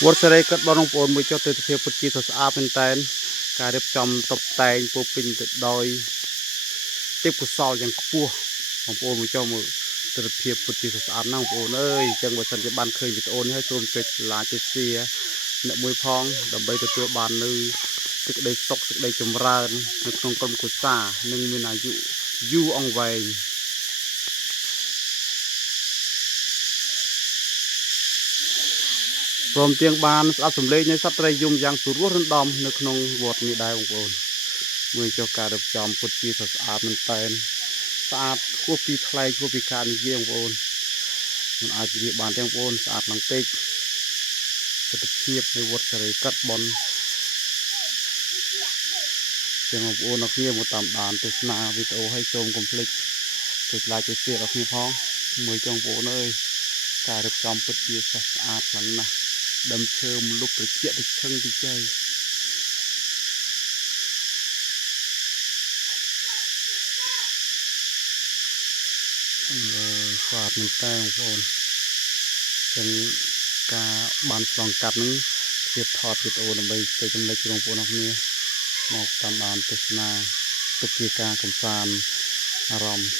វត្តសេរីកាត់បងប្អូនមួយចុះទៅទិភាពពិតជាស្អាតមែនតែនការរៀបចំតុបតែងពោពេញទៅដោយទេពកោសល្យយ៉ាងខ្ពស់បងប្អូនមួយចុះមើលទិភាពពិតជាស្អាតណាស់បងប្អូនអើយអញ្ចឹងបើសិនជាបានឃើញវីដេអូនេះហើយសូមចុច like ចុច share អ្នកមួយផងដើម្បីទទួលបាននូវសេចក្តីសុខសេចក្តីចម្រើននៅក្នុងក្រុមគ្រួសារនិងមានអាយុយូរអង្វែងព្រមទាំងបានស្ដាប់សំឡេងនៃសត្វត្រីយំយ៉ាងទូរោះរណ្ដំនៅក្នុងវត្តនេះដែរបងប្អូនមើលចុះការរៀបចំពុតជាស្អាតមែនតែនស្អាតខ្ពស់ពីថ្លៃខ្ពស់ពីការនិយាយបងប្អូនមិនអាចនិយាយបានទេបងប្អូនស្អាតឡើងពេកទិដ្ឋភាពនៃវត្តសេរីកាត់បនទាំងបងប្អូនអ្នកគ្នាមកតាមដានទស្សនាវីដេអូឲ្យចូលកុំភ្លេចចុច like ចុច share ដល់គ្នាផងមើលចុះបងប្អូនអើយការរៀបចំពុតជាស្អាតខ្លាំងណាស់ដើមឈើមលុបត្រជាក់ទៅឈឹងទីចៃអូស្អាតមែនតើបងប្អូនទាំងការបានឆ្លងកាត់នឹងភាពថតវីដេអូដើម្បីទៅចំណេញបងប្អូនអរគ្នាមកតាមដានទស្សនាពិតជាការកំសាន្តអារម្មណ៍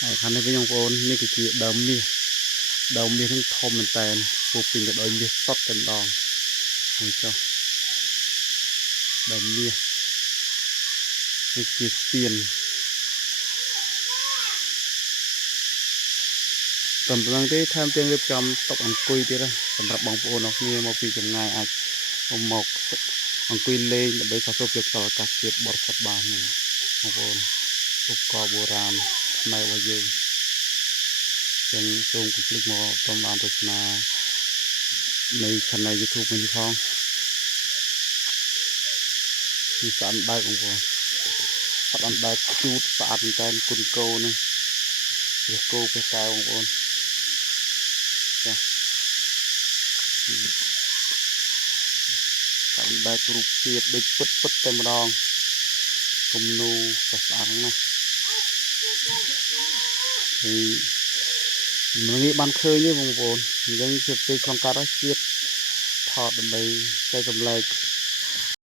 ហើយខាងនេះវិញបងប្អូននេះគឺជាដើមមាសនឹងធំមែនតើពោពេញទៅដោយមាសសុទ្ធតែម្ដងមួយចុះដើមមាសនេះជាស្ពានតំណឹងទេថែមទាំងរៀបចំតុអង្គុយទៀតសម្រាប់បងប្អូនអរគ្នាមកពីចម្ងាយអាចមកអង្គុយលេងដើម្បីសរសើរភាពខ្យល់អាកាសធាតុបរិសុទ្ធបានបងប្អូនឧបករណ៍បុរាណខ្មែររបស់យើងចឹងសូមកុំភ្លេចមកតាមដានទស្សនានៃ channel YouTube នេះផងនេះស្អាតបែបបងប្អូនស្អាតបែបជូតស្អាតមែនតើគុណគោនេះព្រះគោព្រះកែវបងប្អូនចាស្អាតបែបរូបភាពដូចពិតតែម្ដងគំនូស្អាតណាស់ហើយមិនងាយបានឃើញទេបងប្អូនអញ្ចឹងជិតពេលក្នុងកាត់ហើយជាតិថតដើម្បីចែករំលែក